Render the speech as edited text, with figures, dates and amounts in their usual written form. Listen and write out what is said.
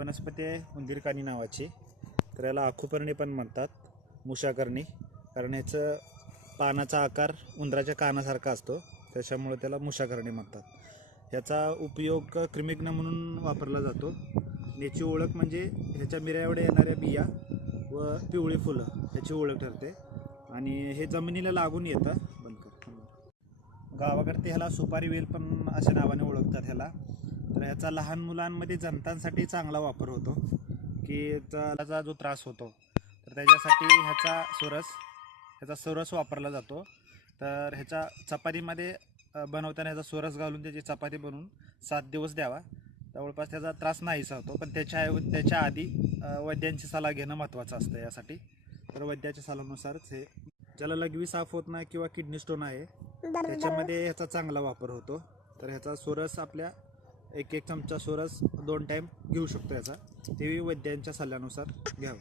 वनस्पती आहे उंदीरकानी नावाची. तर याला आखूपर्णी पण म्हणतात, मुषाकर्णी, कारण ह्याचं पानाचा आकार उंदराच्या कानासारखा असतो, त्याच्यामुळे त्याला मुषाकर्णी म्हणतात. ह्याचा उपयोग कृमिघ्न म्हणून वापरला जातो. याची ओळख म्हणजे ह्याच्या मिऱ्या एवढ्या येणाऱ्या बिया व पिवळी फुलं ह्याची ओळख ठरते. आणि हे जमिनीला लागून येतं. गावाकडे ह्याला सुपारी वेल पण अशा नावाने ओळखतात ह्याला. तर ह्याचा लहान मुलांमध्ये जंतांसाठी चांगला वापर होतो, की त्याचा जो त्रास होतो तर त्याच्यासाठी ह्याचा सोरस वापरला जातो. तर ह्याच्या चपातीमध्ये बनवताना ह्याचा सोरस घालून त्याची चपाती बनवून 7 दिवस द्यावा, जवळपास त्याचा त्रास नाहीसा होतो. पण त्याच्या आधी वैद्यांची सल्ला घेणं महत्त्वाचं असतं यासाठी. तर वैद्याच्या सल्ल्यानुसारच हे, ज्याला लघवी साफ होत नाही किंवा किडनी स्टोन आहे त्याच्यामध्ये ह्याचा चांगला वापर होतो. तर ह्याचा सोरस आपल्या 1 चमचा सोरस 2 टाईम घेऊ शकतो. याचा तेही वैद्यांच्या सल्ल्यानुसार घ्यावं.